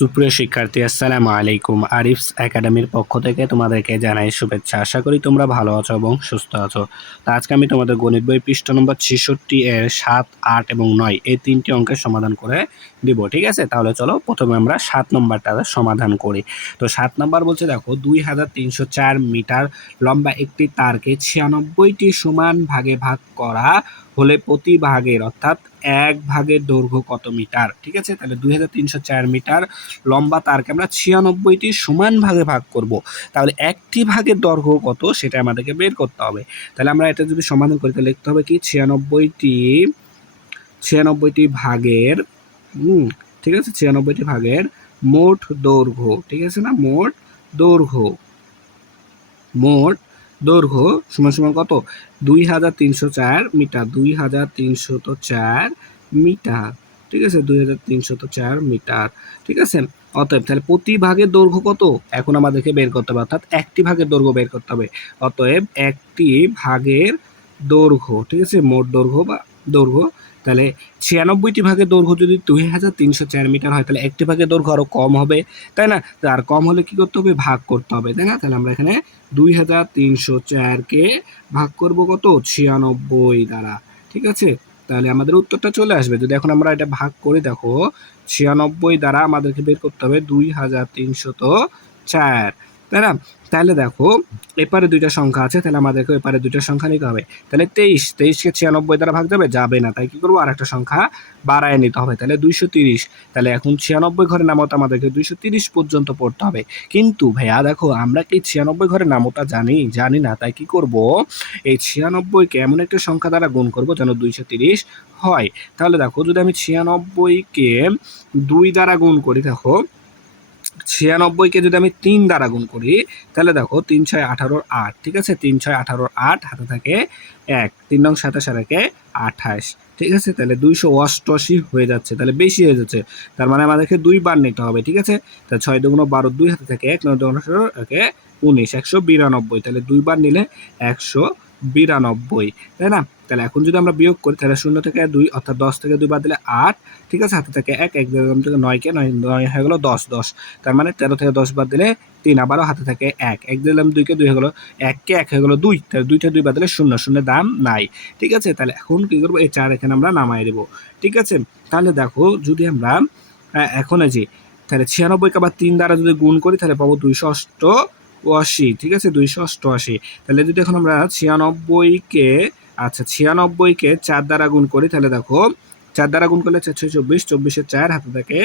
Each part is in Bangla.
সুপ্রিয় শিক্ষার্থী, আসসালামু আলাইকুম। আরিফস একাডেমির পক্ষ থেকে তোমাদেরকে জানাই শুভেচ্ছা। আশা করি তোমরা ভালো আছো এবং সুস্থ আছো। তো আজকে আমি তোমাদের গণিত বই পৃষ্ঠ নম্বর 66 এর 7, 8 এবং 9 এই তিনটি অঙ্কের সমাধান করে দিব। ঠিক আছে, তাহলে চলো প্রথমে আমরা 7 নম্বরটা সমাধান করি। তো 7 নম্বর বলছে, দেখো 2304 মিটার লম্বা একটি তারকে 96টি সমান ভাগে ভাগ করা হলে প্রতি ভাগের অর্থাৎ এক ভাগের দৈর্ঘ্য কত মিটার। ঠিক আছে, তাহলে 2304 মিটার লম্বা তারকে আমরা 96টি সমান ভাগে ভাগ করব। তাহলে একটি ভাগের দৈর্ঘ্য কত সেটা আমাদেরকে বের করতে হবে। তাহলে আমরা এটা যদি সমাধান করি তাহলে লিখতে হবে কি 96টি ভাগের ঠিক আছে, 96টি ভাগের মোট দৈর্ঘ্য। ঠিক আছে না, মোট দৈর্ঘ্য সমান সমান কত? 2304 মিটার। 2304 মিটার। ঠিক আছে, 2304 মিটার। ঠিক আছে, অতএব তাহলে প্রতি ভাগের দৈর্ঘ্য কত এখন আমাদেরকে বের করতে হবে, অর্থাৎ একটি ভাগের দৈর্ঘ্য বের করতে হবে। অতএব একটি ভাগের দৈর্ঘ্য, ঠিক আছে, মোট দৈর্ঘ্য বা দৈর্ঘ্য, তাহলে 96টি ভাগের দৈর্ঘ্য যদি 2304 মিটার হয় তাহলে একটি ভাগের দৈর্ঘ্য আরো কম হবে, তাই না? আর কম হলে কি করতে হবে? ভাগ করতে হবে, তাই না? তাহলে আমরা এখানে 2304-কে ভাগ করব কত? 96 দ্বারা। ঠিক আছে, তাহলে আমাদের উত্তরটা চলে আসবে। যদি এখন আমরা এটা ভাগ করি, দেখো 96 দ্বারা আমাদেরকে বের করতে হবে 2304, তাই না? তাহলে দেখো এপারে দুইটা সংখ্যা আছে, তাহলে আমাদেরকে এপারে দুইটা সংখ্যা নিতে হবে। তাহলে 23কে 96 দ্বারা ভাগ যাবে না, তাই কি করবো? আর একটা সংখ্যা বাড়ায় নিতে হবে, তাহলে 230। তাহলে এখন 96 ঘরের নামতা আমাদেরকে 230 পর্যন্ত পড়তে হবে। কিন্তু ভাইয়া দেখো, আমরা কি 96 ঘরের নামতা জানি না, তাই কি করব? এই 96কে এমন একটা সংখ্যা দ্বারা গুণ করব যেন 230 হয়। তাহলে দেখো, যদি আমি 96কে 2 দ্বারা গুণ করি, দেখো 96কে যদি আমি 3 দ্বারা গুণ করি তাহলে দেখো 3 6 18 8। ঠিক আছে, 3 6 18 8, হাতে থাকে 1, 3 নং 27 28। ঠিক আছে, তাহলে 288 হয়ে যাচ্ছে, তাহলে বেশি হয়ে যাচ্ছে। তার মানে আমাদেরকে 2 বার নিতে হবে। ঠিক আছে, তাহলে 6 দুগুণ 12, 2 হাতে থাকে 1, 9 দুগুণ 18, 19, 192। তাহলে 2 বার নিলে 192, তাই না? তাহলে এখন যদি আমরা বিয়োগ করি তাহলে 0 থেকে 2 অর্থাৎ 10 থেকে 2 বাদ দিলে 8। ঠিক আছে, হাতে থাকে 1, 1 দিলাম থেকে 9কে 9 হয়ে গেল 10, তার মানে 13 থেকে 10 বাদ দিলে 3, আবারও হাতে থাকে 1, 1 দিলাম 2কে 2 হয়ে গেল 1কে 1 হয়ে গেল 2, তাহলে 2 থেকে 2 বাদ দিলে 0, 0 দাম নাই। ঠিক আছে, তাহলে এখন কি করবো? এই 4 এখানে আমরা নামাই দেবো। ঠিক আছে, তাহলে দেখো যদি আমরা এখন যে তাহলে 96কে আবার 3 দ্বারা যদি গুণ করি তাহলে পাবো 288। ঠিক আছে, 288। তাহলে যদি এখন আমরা 96কে 4 দ্বারা গুণ করি তাহলে দেখো 4 দ্বারা গুণ করলে 4 6 24, 24-এর 4 হাতে থাকে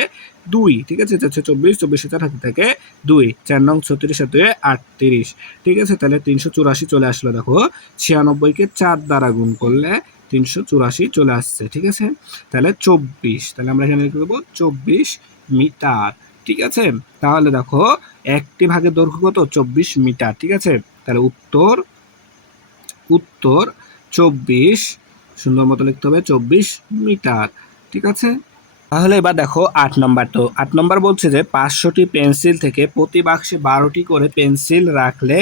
2। ঠিক আছে, 4 6 24, 24-এর 4 হাতে থাকে 2, 4 নং 36, 7 38। ঠিক আছে, তাহলে 384 চলে আসলো। দেখো 96কে 4 দ্বারা গুণ করলে 384 চলে আসছে। ঠিক আছে, তাহলে 24, তাহলে আমরা এখানে লিখে দেবো 24 মিটার। ঠিক আছে, তাহলে দেখো একটি ভাগের দৈর্ঘ্য কত? 24 মিটার। ঠিক আছে, তাহলে উত্তর 24, সুন্দর মতো লিখতে হবে 24 মিটার। ঠিক আছে, তাহলে এবার দেখো 8 নম্বর। তো 8 নম্বর বলছে যে 500টি পেন্সিল থেকে প্রতি বাক্সে 12টি করে পেন্সিল রাখলে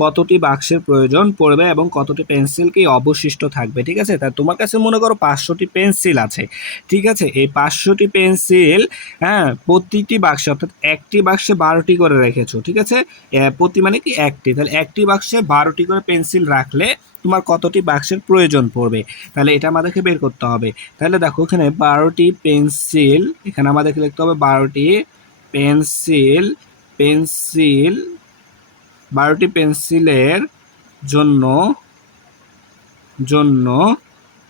কতটি বাক্সের প্রয়োজন পড়বে এবং কতটি পেন্সিল কি অবশিষ্ট থাকবে। ঠিক আছে, তা তোমার কাছে মনে করো 500টি পেন্সিল আছে। ঠিক আছে, এই 500টি পেন্সিল, প্রতিটি বাক্সে অর্থাৎ একটি বাক্সে 12টি করে রেখেছো। ঠিক আছে, প্রতি মানে কি একটি, তাহলে একটি বাক্সে 12টি করে পেন্সিল রাখলে তোমার কতটি বাক্সের প্রয়োজন পড়বে, তাহলে এটা আমাদেরকে বের করতে হবে। তাহলে দেখো এখানে 12টি পেন্সিল, এখানে আমাদেরকে লিখতে হবে 12টি পেন্সিল 12টি পেন্সিলের জন্য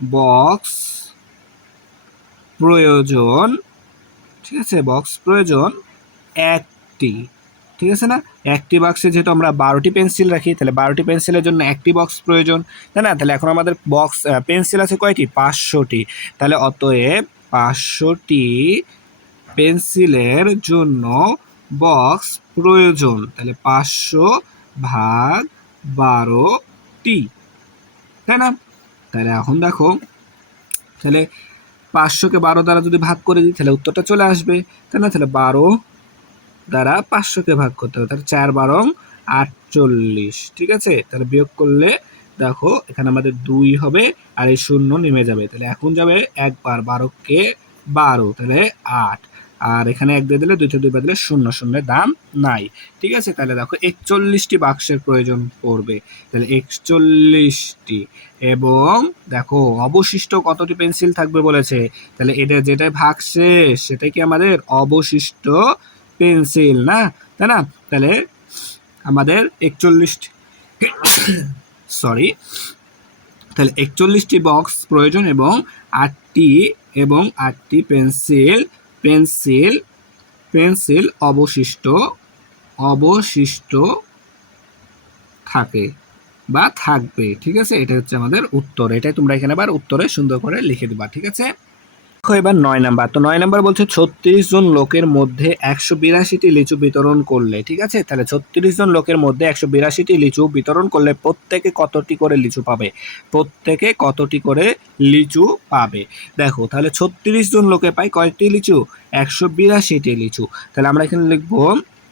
বক্স প্রয়োজন। ঠিক আছে, বক্স প্রয়োজন একটি। ঠিক আছে না, একটি বাক্সে যেহেতু আমরা 12টি পেন্সিল রাখি তাহলে 12টি পেন্সিলের জন্য একটি বক্স প্রয়োজন, তাই না? তাহলে এখন আমাদের বক্স পেন্সিল আছে কয়টি? 500টি। তাহলে অতএব 500টি পেন্সিলের জন্য বক্স প্রয়োজন, তাহলে 500 ভাগ 12টি, তাই না? তাহলে এখন দেখো, তাহলে 500কে 12 দ্বারা যদি ভাগ করে দিই তাহলে উত্তরটা চলে আসবে, তাই না? তাহলে 12 দ্বারা 500কে ভাগ করতে হবে, তাহলে 4 12 48। ঠিক আছে, তাহলে বিয়োগ করলে দেখো এখানে আমাদের 2 হবে আর এই 0 নেমে যাবে, তাহলে এখন যাবে একবার 12কে 12, তাহলে 8। আর এখানে 1 দিয়ে দিলে 2 তে 2 বাদ দিলে 0, 0 দাম নাই। ঠিক আছে, তাহলে দেখো 41টি বাক্সের প্রয়োজন পড়বে। তাহলে 41টি, এবং দেখো অবশিষ্ট কতটি পেন্সিল থাকবে বলেছে, তাহলে এটা যেটাই ভাগশেষ সেটাই কি আমাদের অবশিষ্ট পেন্সিল না, তাই না? তাহলে আমাদের 41টি সরি তাহলে 41টি বক্স প্রয়োজন এবং 8টি পেন্সিল অবশিষ্ট থাকে বা থাকবে। ঠিক আছে, এটা হচ্ছে আমাদের উত্তর। এটাই তোমরা এখানে আবার উত্তরে সুন্দর করে লিখে দিবা। ঠিক আছে, এবার 9 নাম্বার। তো 9 নাম্বার বলছে 36 জন লোকের মধ্যে 182টি লিচু বিতরণ করলে, ঠিক আছে, তাহলে 36 জন লোকের মধ্যে 182টি লিচু বিতরণ করলে প্রত্যেকে কতটি করে লিচু পাবে? প্রত্যেকে কতটি করে লিচু পাবে? দেখো তাহলে 36 জন লোকে পায় কয়টি লিচু? 182টি লিচু। তাহলে আমরা এখানে লিখবো,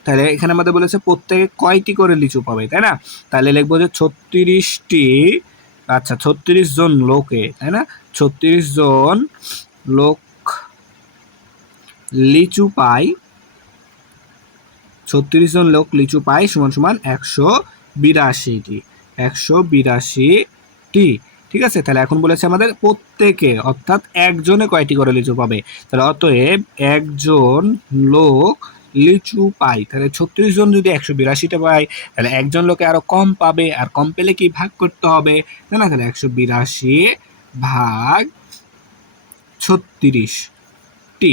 তাহলে এখানে আমাদের বলেছে প্রত্যেকে কয়টি করে লিচু পাবে, তাই না? তাহলে লিখবো যে 36টি, আচ্ছা 36 জন লোকে, তাই না, 36 জন লোক লিচু পায়, 36 জন লোক লিচু পায় সমান সমান 182টি, 182টি। ঠিক আছে, তাহলে এখন বলেছে আমাদের প্রত্যেকে, অর্থাৎ একজনে কয়টি করে লিচু পাবে, তাহলে অতএব একজন লোক লিচু পায়, তাহলে 36 জন যদি 182টা পায় তাহলে একজন লোকে আরো কম পাবে, আর কম পেলে কি ভাগ করতে হবে, তাই না? তাহলে 182 ভাগ 36টি।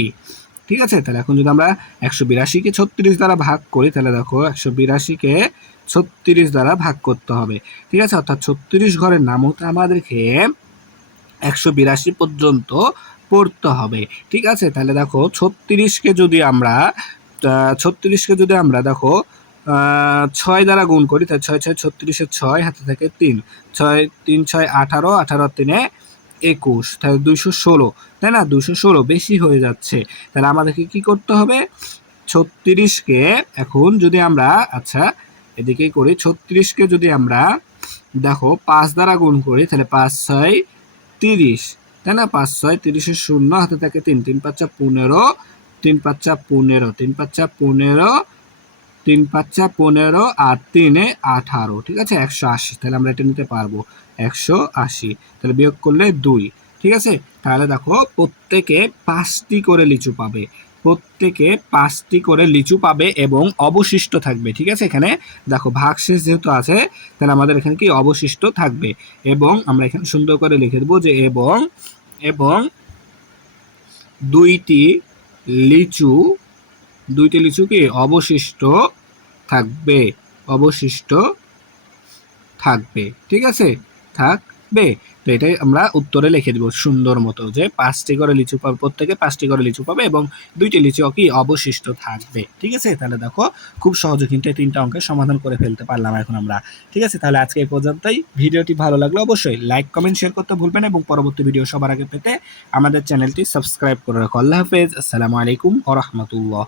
ঠিক আছে, তাহলে এখন যদি আমরা 182কে 36 দ্বারা ভাগ করি, তাহলে দেখো 182কে 36 দ্বারা ভাগ করতে হবে। ঠিক আছে, অর্থাৎ 36 ঘরের নামতে আমাদেরকে 182 পর্যন্ত পড়তে হবে। ঠিক আছে, তাহলে দেখো 36কে যদি আমরা দেখো 6 দ্বারা গুণ করি, তাহলে 6 6 36 6 হাতে থাকে 3, 6 3 6 18, 18 3 21, তাহলে 216, তাই না? 216 বেশি হয়ে যাচ্ছে, তাহলে আমাদেরকে কি করতে হবে? 36কে এখন যদি আমরা, আচ্ছা এদিকেই করি, 36কে যদি আমরা দেখো 5 দ্বারা গুণ করি, তাহলে 5 6 30, তাই না? 5 6 30 শূন্য হাতে থাকে 3, 3 5 15, 3 5 15, 3 5 15, 3 5 15 আর 3 18, ঠিক আছে, 180। তাহলে আমরা এটা নিতে পারবো 180, তাহলে বিয়োগ করলে 2। ঠিক আছে, তাহলে দেখো প্রত্যেকে 5টি করে লিচু পাবে, প্রত্যেকে 5টি করে লিচু পাবে এবং অবশিষ্ট থাকবে। ঠিক আছে, এখানে দেখো ভাগশেষ যেহেতু আছে তাহলে আমাদের এখানে কি অবশিষ্ট থাকবে, এবং আমরা এখানে সুন্দর করে লিখে দেবো যে এবং দুইটি লিচু কি অবশিষ্ট থাকবে। ঠিক আছে, থাকবে। তো এটাই আমরা উত্তরে লিখে দিব সুন্দর মতো, যে 5টি করে লিচু পাবে, প্রত্যেকে 5টি করে লিচু পাবে এবং 2টি লিচু কি অবশিষ্ট থাকবে। ঠিক আছে, তাহলে দেখো খুব সহজে কিন্তু এই 3টা অঙ্কের সমাধান করে ফেলতে পারলাম এখন আমরা। ঠিক আছে, তাহলে আজকে এই পর্যন্তই। ভিডিওটি ভালো লাগলে অবশ্যই লাইক কমেন্ট শেয়ার করতে ভুলবেন এবং পরবর্তী ভিডিও সবার আগে পেতে আমাদের চ্যানেলটি সাবস্ক্রাইব করে রাখো। আল্লাহ হাফেজ, আসসালামু আলাইকুম ওয়া রাহমাতুল্লাহ।